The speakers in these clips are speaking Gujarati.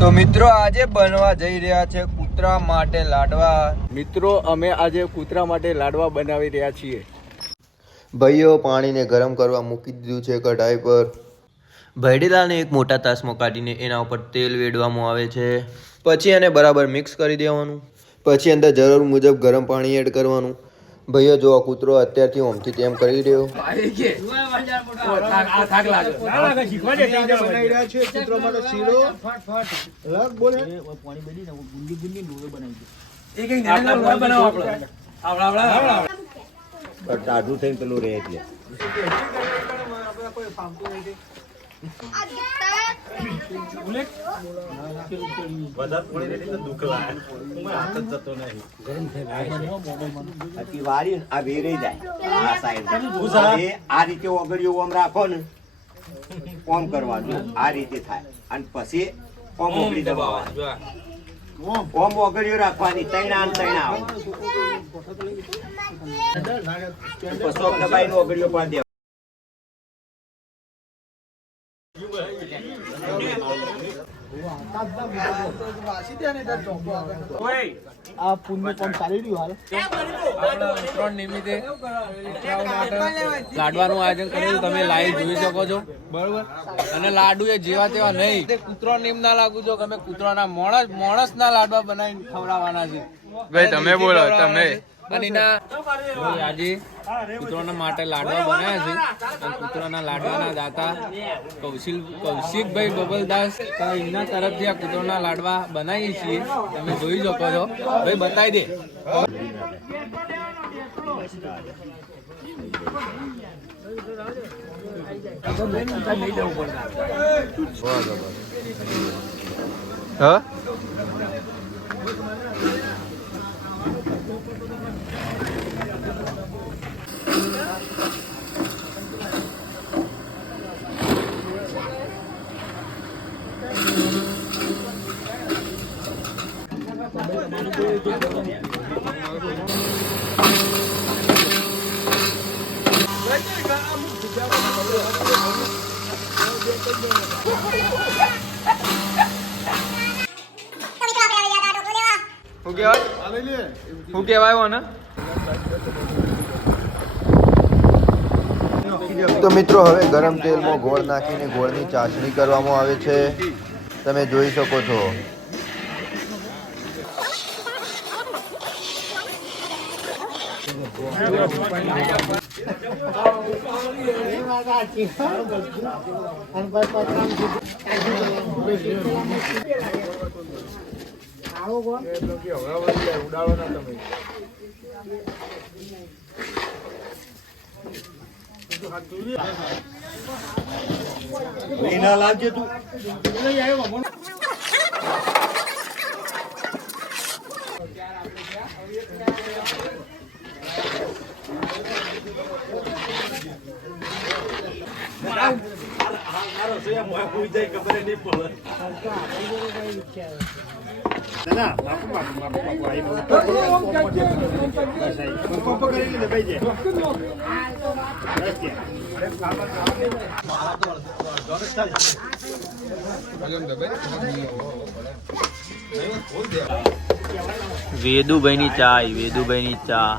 તો મિત્રો આજે બનવા જઈ રહ્યા છે કૂતરા માટે લાડવા. મિત્રો અમે આજે કૂતરા માટે લાડવા બનાવી રહ્યા છીએ. ભાઈઓ પાણીને ગરમ કરવા મૂકી દીધું છે કઢાઈ પર. ભૈડીલાને એક મોટા તાસમાં કાઢીને એના ઉપર તેલ વેડવામાં આવે છે. પછી એને બરાબર મિક્સ કરી દેવાનું. પછી અંદર જરૂર મુજબ ગરમ પાણી એડ કરવાનું. ભાઈઓ જો આ કૂતરો અત્યારથી ઓમથી તેમ કરી રહ્યો. ટાઢું થઈને પેલું રે એટલે આ રીતે ઓગળીઓ આમ રાખો ને ઓમ કરવાનું આ રીતે થાય અને પછી ઓમ ઓગળી દબાવવાનું ઓમ ઓગળીઓ રાખવાની તૈણા ને તૈણા પછી દબાઈને ઓગળીઓ પાડી દેવા. આ પુણ્ય પણ ચાલી રહ્યું હાલ ઉત્તરાયણ નિમિત્તે લાડવાનું આયોજન કરેલું તમે લાઈવ જોઈ શકો છો બરોબર. અને લાડુ એ જેવા તેવા નહીં, કૂતરો નિમ ના લાગુ છો. તમે કૂતરાના માણસ ના લાડવા બનાવીને ખવડાવવાના છે. ભાઈ તમે બોલો તમે. અને આજે કૂતરાના માટે લાડવા બનાવ્યા છે. અને કૂતરાના લાડવાના દાતા કૌશિકભાઈ બબલદાસ એમના તરફથી આ કૂતરાના લાડવા બનાવીએ છીએ. તમે જોઈ શકો છો. ભાઈ બતાવી દે. હા શું કહેવાય ને. તો મિત્રો હવે ગરમ તેલમાં ગોળ નાખીને ગોળની ચાસણી કરવામાં આવે છે. તમે જોઈ શકો છો. ના લાવજે તું. વેદુભાઈ ની ચા, વેદુભાઈ ની ચા.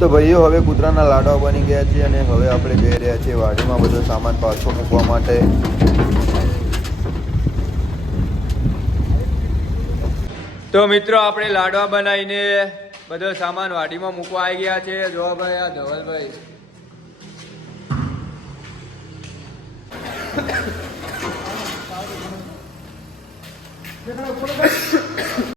તો ભાઈઓ હવે કૂતરાના લાડવા બની ગયા છે અને હવે આપણે જઈ રહ્યા છીએ વાડીમાં બધો સામાન પાછો મૂકવા માટે. તો મિત્રો આપણે લાડવા બનાવીને બધો સામાન વાડીમાં મૂકવા આવી ગયા છે. જો ભાઈ આ ધવલભાઈ